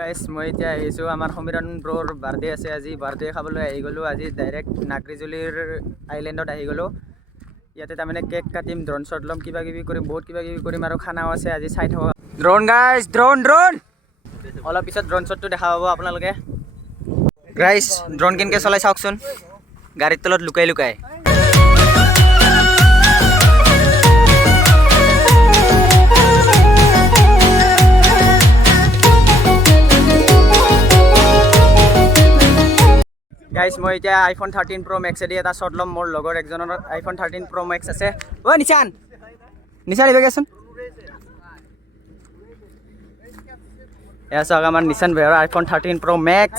গাইছ মই এতিয়া আহিছোঁ আমাৰ সমীৰণ ব্ৰৰ বাৰ্থডে আছে আজি বাৰ্থডে খাবলৈ আহি গ'লোঁ আজি ডাইৰেক্ট নাগৰিজুলিৰ আইলেণ্ডত আহি গ'লোঁ ইয়াতে তাৰমানে কেক কাটিম ড্ৰোন শ্বট ল'ম কিবা কিবি কৰিম বহুত কিবা কিবি কৰিম আৰু খানাও আছে আজি চাই থাকক ড্ৰোন গাইছ ড্ৰোন অলপ পিছত ড্ৰোন শ্বটটো দেখা পাব আপোনালোকে গাইছ ড্ৰোন কেনেকৈ চলাই চাওকচোন গাড়ীৰ তলত লুকাই লুকাই গাইছ মই এতিয়া আইফোন 13 Pro Max দি এটা শ্বট ল'ম মোৰ লগৰ একজনৰ আইফোন 13 Pro Max আছে ঐ নিশান ইভাগেচোন এয়া চাওক আমাৰ নিশান ভাইৰ আইফোন 13 Pro Max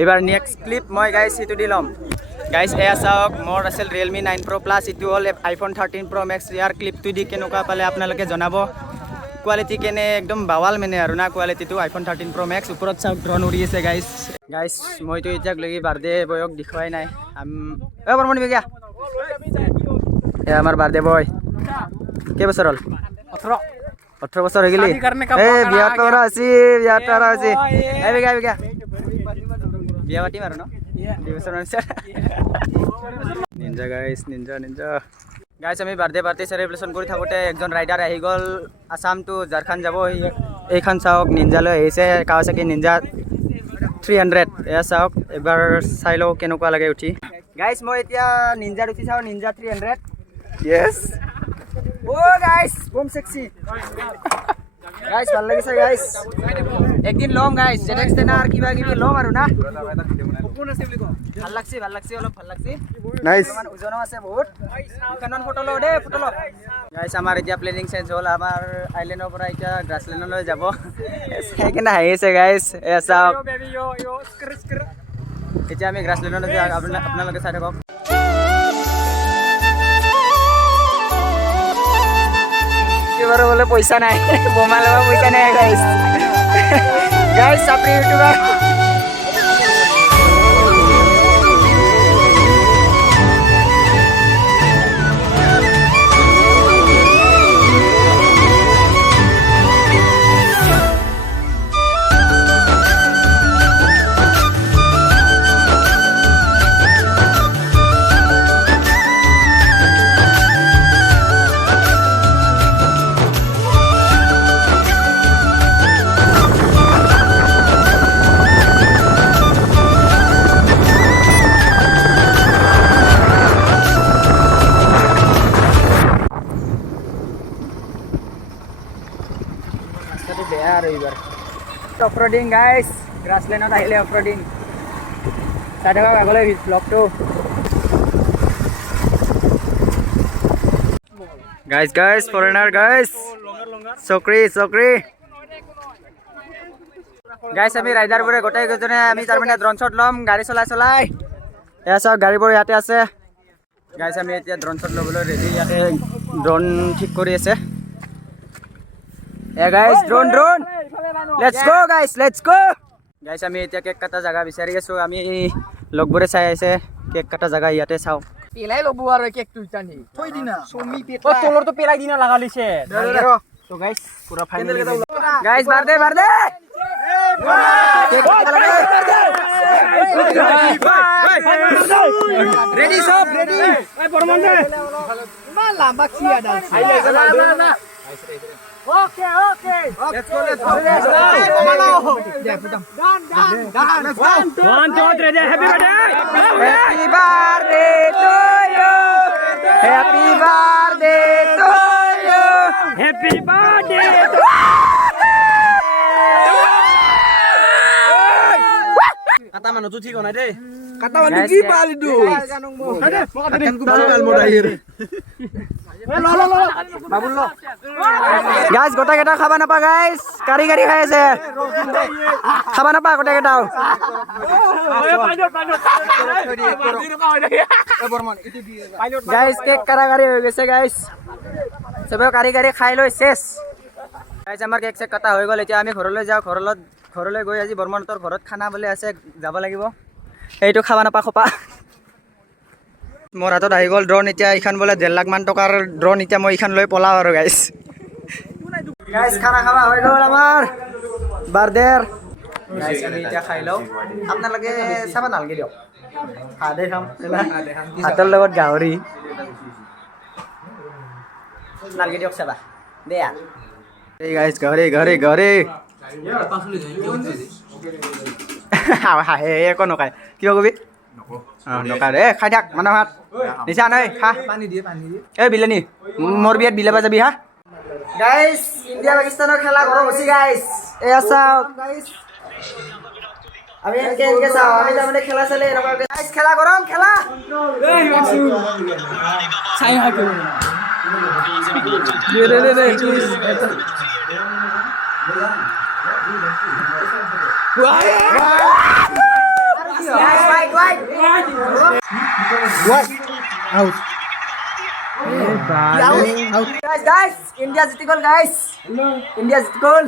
এইবাৰ নেক্সট ক্লিপ মই গাইছ এইটো দি ল'ম গাইছ এয়া চাওক মোৰ আছিল Realme 9 Pro Plus এইটো হ'ল আইফোন 13 Pro Max ইয়াৰ ক্লিপটো দি কেনেকুৱা পালে আপোনালোকে জনাব কোৱালিটি কেনে একদম বাৱাল মানে আৰু না কোৱালিটিটো আইফোন 13 Pro Max ওপৰত চাওক ড্ৰোন উৰি আছে গাইছ মইতো এতিয়ালৈকে বাৰ্থডে বয়ক দেখুৱাই নাই বৰ্মন বেগিয়া আমাৰ বাৰ্থডে বয় কেইবছৰ হ'ল 18 বছৰ হৈ গেলি বিয়া পাতিম আৰু ন নিঞ্জা গাইছ আমি বাৰ্থডে চেলিব্ৰেশ্যন কৰি থাকোঁতে একজন ৰাইডাৰ আহি গ'ল আসাম টু ঝাৰখণ্ড যাব এইখন চাওক নিঞ্জালৈ আহিছে কাৱাছাকি নিঞ্জা 300 এয়া চাওক এবাৰ চাই লওঁ কেনেকুৱা লাগে উঠি গাইছ মই এতিয়া নিঞ্জাত উঠি চাওঁ নিঞ্জা 300 য়েছ গাইছ বম সেক্সি গাইছ ভাল লাগিছে গাইছ একদিন ল'ম গাইছ জেডেক্স টেনাৰ কিবা কিবি ল'ম আৰু না ভাল লাগছি অলপ ভাল লাগছি নাইস ওজনো আছে বহুত কেনন ফটো ল দে ফটো ল গাইছ আমাৰ এতিয়া প্লেনিং চেঞ্জ হ'ল আমাৰ আইলেণ্ডৰ পৰা এতিয়া গ্ৰাছলেণ্ডলৈ যাব সেইকাৰণে হাঁহিছে গাইছ এয়া চাওক এতিয়া আমি গ্ৰাছলেণ্ডলৈ যাওঁ আপোনালোকে চাই থাকক এবাৰ বোলে পইচা নাই বোমা ল'ব পইচা নাই গাইছ চাপৰি ইউটিউবাৰ বেয়া আৰু এইবাৰ অফৰোডিং গাইছ গ্ৰাছলেণ্ডত আহিলে অফৰোডিং চাই থাকক আগলৈ ব্লগটো গাইছ ফৰেনাৰ গাইছ চকৰি গাইছ আমি ৰাইডাৰবোৰে গোটেইকেইজনে আমি তাৰমানে ড্ৰোন শ্বট ল'ম গাড়ী চলাই এয়া চাওক গাড়ীবোৰ ইয়াতে আছে গাইছ আমি এতিয়া ড্ৰোন শ্বট ল'বলৈ ৰেডি ইয়াতে ড্ৰোন ঠিক কৰি আছে গাইছ ড্ৰোন লেটছ গো গাইছ আমি এতিয়া কেক কাটা জায়গা বিচাৰি আছো আমি লগবোৰে চাই আছে কেক কাটা জায়গা ইয়াতে চাওঁ পেলাই ল'ব আৰু কেকটো ইটানি থৈ দিনা চমি পেট তলৰটো পেলাই দিনা লাগা লৈছে তো গাইছ পুৰা ফাইনেল গাইছ বাৰ্থডে ৰেডি সব ৰেডি এই বৰ্মন দে মা লাম্বা খিয়া ডাল না Okay. Let's go. Done. 1, 2, 3. Happy birthday to you. Happy birthday to you. Happy birthday to Kata manu tu ঠিক নাই দেই kata manu কি পালি দু আরে কান কো ভাল মোড আইরে গাইছ গোটা কেটা খাবা নাপা গাইছ কারি খাই আছে খাবা নাপা গোটা কেটাও গাইছ কেক কারাগারি হৈ গৈছে গাইছ সবে কারি খাই লৈ শেষ গাইছ আমাৰ কেক চেক কাটা হৈ গ'ল এতিয়া আমি ঘৰলৈ যাওঁ ঘৰলৈ গৈ আজি বৰ্মনতৰ ঘৰত খানা বলে আছে যাব লাগিব এইটো খাবা নাপা খপা মোৰ হাতত আহি গ'ল ড্ৰোন এতিয়া এইখন বোলে 1.5 লাখ মান টকাৰ ড্ৰোন এতিয়া মই এইখন লৈ পলাও আৰু গাইছ খানা খাবা হৈ গ'ল আমাৰ বাৰ্ডেৰ গাইছ আমি এতিয়া খাই লওঁ আপোনালোকে চাব নালাগে দিয়ক হাতে খাম হাতৰ লগত গাহৰি নালাগে দিয়ক চাবা দেয়া এই গাইছ গাহৰি হাঁহে একো নকায় কিয় কবি নকায় ৰে খাই থাক মানুহ হাত নিচা নহয় খা এই বিলানী মোৰ বিয়াত বিলাবা যাবি হা গাইছ ইণ্ডিয়া পাকিস্তানৰ খেলা ঘৰ হৈছে গাইছ এয়া চাওক আমি এনেকে চাওঁ আমি তাৰমানে খেলা চালে এনেকুৱা গাইছ খেলা গৰম খেলা চাই হাক Guys, India জিতি গ'ল guys. India জিতি গ'ল.